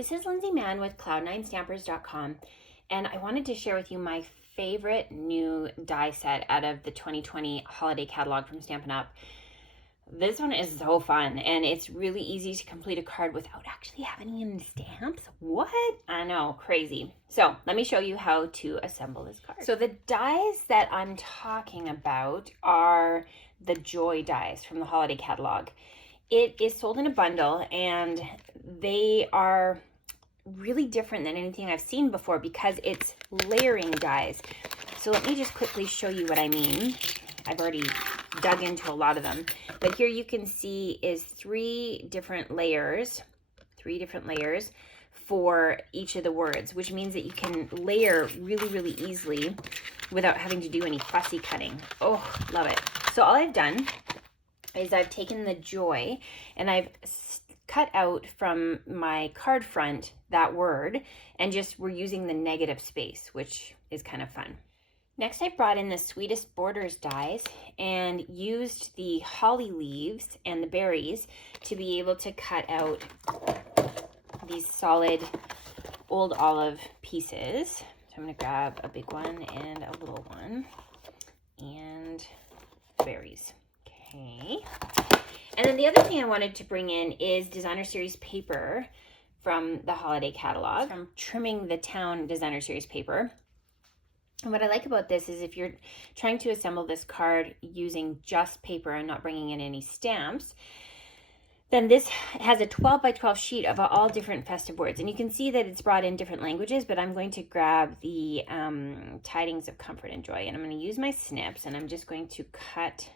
This is Lindsay Mann with cloud9stampers.com, and I wanted to share with you my favorite new die set out of the 2020 holiday catalog from Stampin' Up. This one is so fun, and it's really easy to complete a card without actually having any stamps. What? I know, crazy. So let me show you how to assemble this card. So the dies that I'm talking about are the Joy dies from the holiday catalog. It is sold in a bundle, and they are really different than anything I've seen before because it's layering dies. So let me just quickly show you what I mean. I've already dug into a lot of them, but here you can see is three different layers for each of the words, which means that you can layer really easily without having to do any fussy cutting. Oh, love it. So all I've done is I've taken the Joy and I've cut out from my card front that word, and just we're using the negative space, which is kind of fun. Next, I brought in the Sweetest Borders dies and used the holly leaves and the berries to be able to cut out these solid old olive pieces. So I'm going to grab a big one and a little one and berries. Okay. And then the other thing I wanted to bring in is Designer Series paper from the holiday catalog, from Trimming the Town Designer Series paper. And what I like about this is if you're trying to assemble this card using just paper and not bringing in any stamps, then this has a 12 by 12 sheet of all different festive words. And you can see that it's brought in different languages, but I'm going to grab the Tidings of Comfort and Joy, and I'm going to use my snips, and I'm just going to cut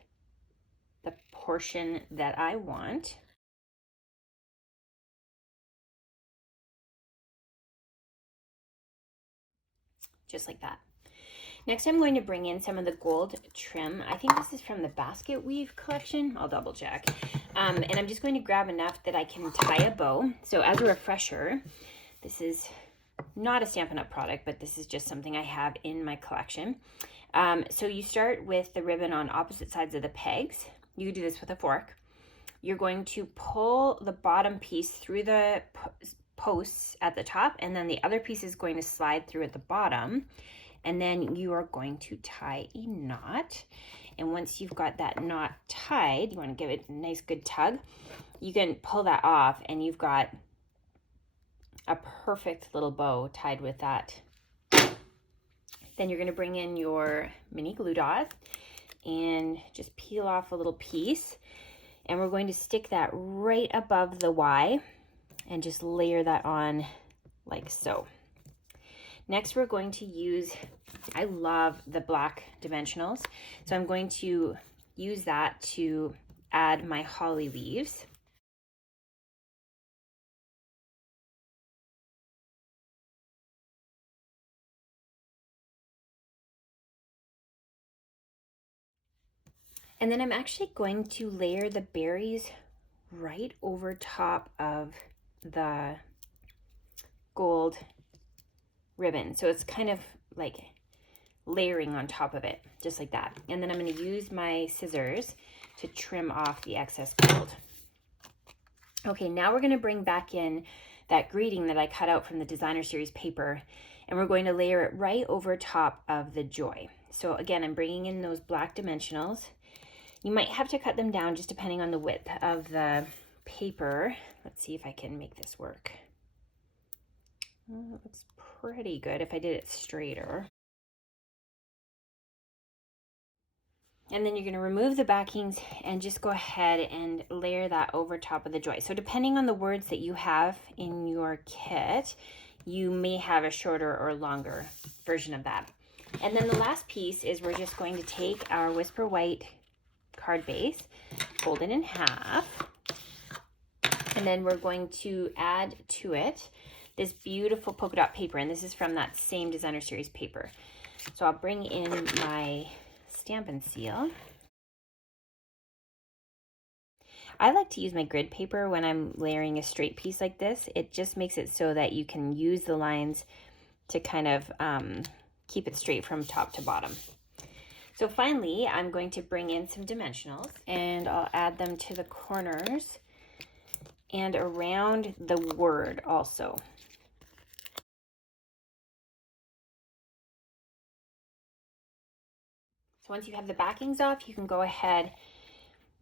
the portion that I want. Just like that. Next, I'm going to bring in some of the gold trim. I think this is from the Basket Weave collection. I'll double check. And I'm just going to grab enough that I can tie a bow. So as a refresher, this is not a Stampin' Up product, but this is just something I have in my collection. So you start with the ribbon on opposite sides of the pegs. You can do this with a fork. You're going to pull the bottom piece through the posts at the top, and then the other piece is going to slide through at the bottom. And then you are going to tie a knot. And once you've got that knot tied, you want to give it a nice good tug. You can pull that off, and you've got a perfect little bow tied with that. Then you're going to bring in your mini glue dot and just peel off a little piece. And we're going to stick that right above the Y and just layer that on like so. Next, we're going to use, I love the black dimensionals, so I'm going to use that to add my holly leaves. And then I'm actually going to layer the berries right over top of the gold ribbon. So it's kind of like layering on top of it, just like that. And then I'm going to use my scissors to trim off the excess gold. Okay, now we're going to bring back in that greeting that I cut out from the Designer Series paper, and we're going to layer it right over top of the Joy. So again, I'm bringing in those black dimensionals. You might have to cut them down just depending on the width of the paper. Let's see if I can make this work. It looks pretty good if I did it straighter. And then you're going to remove the backings and just go ahead and layer that over top of the Joy. So depending on the words that you have in your kit, you may have a shorter or longer version of that. And then the last piece is we're just going to take our Whisper White card base, fold it in half, and then we're going to add to it this beautiful polka dot paper, and this is from that same Designer Series paper. So I'll bring in my Stampin' Seal. I like to use my grid paper when I'm layering a straight piece like this. It just makes it so that you can use the lines to kind of keep it straight from top to bottom. So finally, I'm going to bring in some dimensionals, and I'll add them to the corners and around the word also. So once you have the backings off, you can go ahead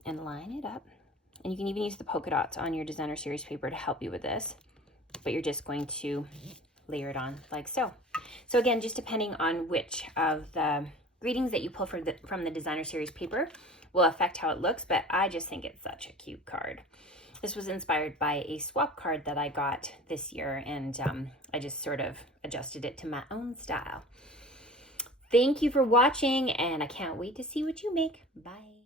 and line it up. And you can even use the polka dots on your designer series paper to help you with this. But you're just going to layer it on like so. So again, just depending on which of the greetings that you pull from the designer series paper will affect how it looks, but I just think it's such a cute card. This was inspired by a swap card that I got this year, and I just sort of adjusted it to my own style. Thank you for watching, and I can't wait to see what you make. Bye.